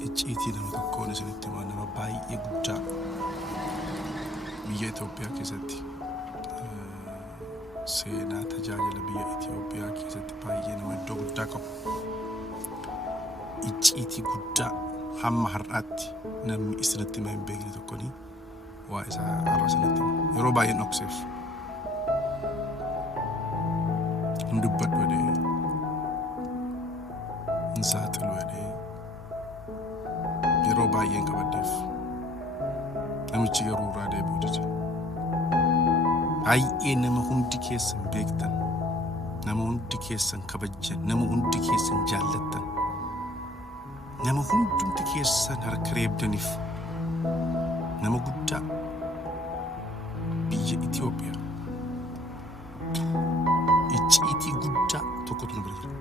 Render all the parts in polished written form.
Iccitti nama tokkoon isinitti himaa nama baay'ee guddaa biyya Itoophiyaa keessatti seenaa tajaajila biyya Itoophiyaa keessatti baay'ee nama iddoo guddaa qabu. Iccitti guddaa hamma har'aatti namni isinitti hima hin beekne tokkoni waa isaa har'a isinitti hima. Yeroo baay'een dhokseef hin dubbadhu jedhee hin saaxilu jedhee yeroo baay'een qabaddeef namichi garuu irraa deebi'uu dide. Baay'ee nama hundi keessan beektan, nama hundi keessan kabajjan, nama hundi keessan jaallattan, nama hundi keessan harka reebdaniif nama guddaa biyya Itoophiyaa Iccitti guddaa tokkotu nu bira jira.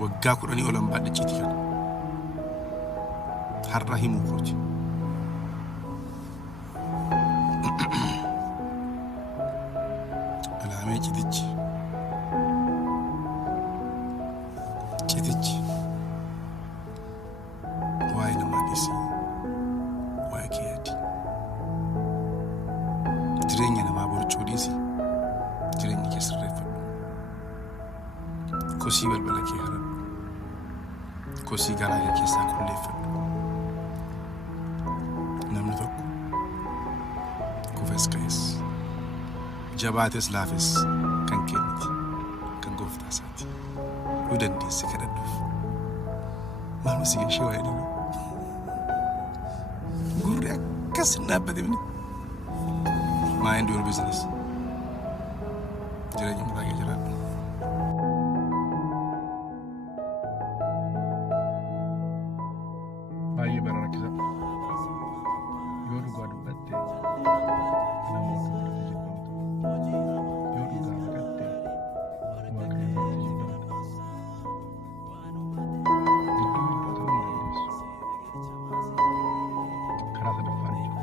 Waggaa 10 ol baadhe Iccitti kana har'a himuu kooti. Alaamee Iccittichi waa'ee namaa dhiisii waa'ee kee yaadi. Jireenya namaa borcuu dhiisii jireenya kee sirreeffadhu. Kosii balbala kee haradhu. Kosii garaa kee keessaa qulleeffadhu. Namni tokko kufes ka'es jabaates laafes kan kenniti kan gooftaa isaati. Yoo dandeesse kadhadhuuf. Maal si ishee waa'ee dhabu. Gurri akkas hin dhaabbatemne. Mind your business. Jireenya mataa kee jiraadhu. Baay'ee bara rakkisa. Yoo dhugaa dubbattee namoota biratti jibbamutu. Yoo dhugaa baqattee Waaqayyo biratti jibbamta. Gidduu ta'uu hin dandeessu. Karaa sadaffaan jiru.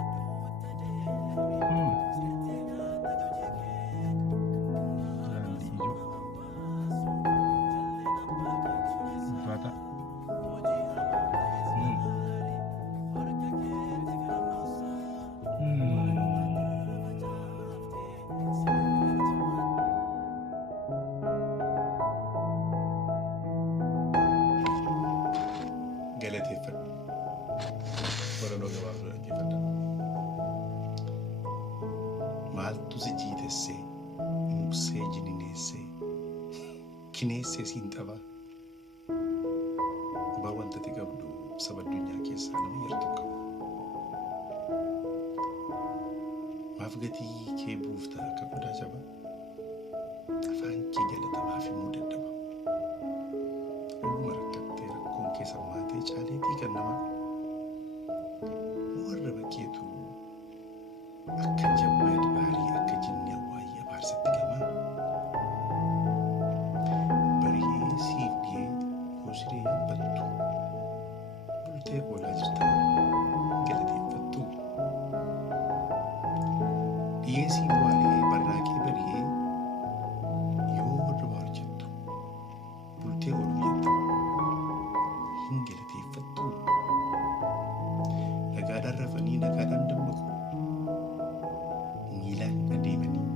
Daandii ijoo. Ulfaata. Galateeffadhu. Walaloo gabaabduu dhaggeeffadha. Maaltu si jiitessee, muksee jinineessee, kineessee siin xaba. Baa wanta ati qabdu saba addunyaa keessaa nama yartuu qabu. Maaf gatii kee buuftaa akka qodaa jaba. Afaan kee jalatamaaf himuu dadhaba. Dhuguma rakkattee rakkoon keessa maatee caaleetii kan namaa. Warra bakkeetu akka jabbaad baarii akka jinni awwaayee abaarsatti gamaa. Barihee siif dhiyee hoosiree yaabbattu. Bultee oolaa jirta galateeffattu. Dhiyeesii waalee barraaqee barihee yoo warra baar jettu. Bultee ooluu jettu. Hin galateeffattu. Nagaadhaan rafanii nagaadhaan dammaqu. Miilaan adeemanii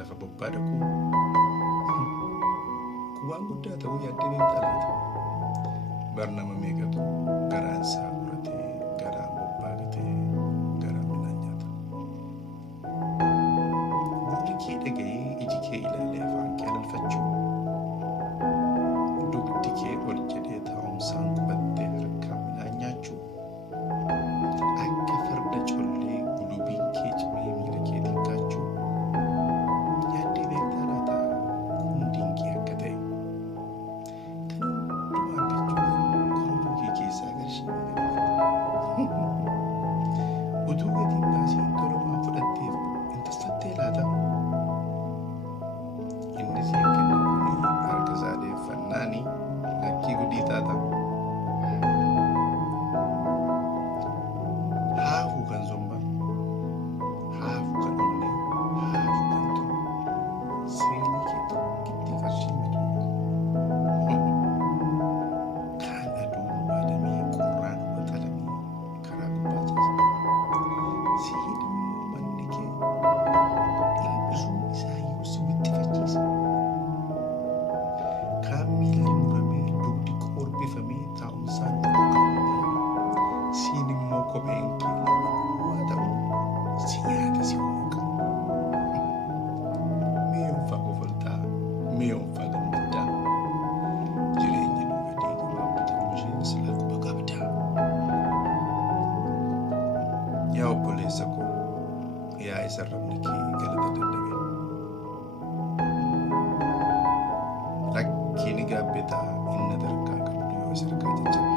lafa bobbaa dhaqu. Kuwaan guddaa ta'uu yaaddee beektaa laata? Barnama meeqatu garaan isaa muratee garaan bobbaa gatee garaan midhaan nyaata. Gurri kee dhaga'ee iji kee ilaalee afaan kee alalfachuu. Dugdi kee ol jedhee taa'umsaan qubattee harkaan midhaan nyaachuu. Akka farda collee gulubiin kee cimee miila keetiin kaachuu. Yaaddee beektaa laata kun dinqii akka ta'e. Kan hundumaa argachuuf korojoo kee keessaa qarshii utuu gatiin baasii tolamaan fudhatteef hin tuffattee laata? nyaata si hooqa. Mi'oonfaa kofaltaa, mi'oonfaa gammaddaa. Jireenya dhuunfaa deeggaruu dhaabbatamuu ishee silaa quba qabdaa. Yaa obboleessa koo, yaa isa rabni kee galata dadhabe. Lakkiin gaabbetaa inni dargaa qabdu yoo isa harkaa jajjabe.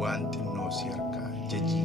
Waan xinnoo si harkaa jajii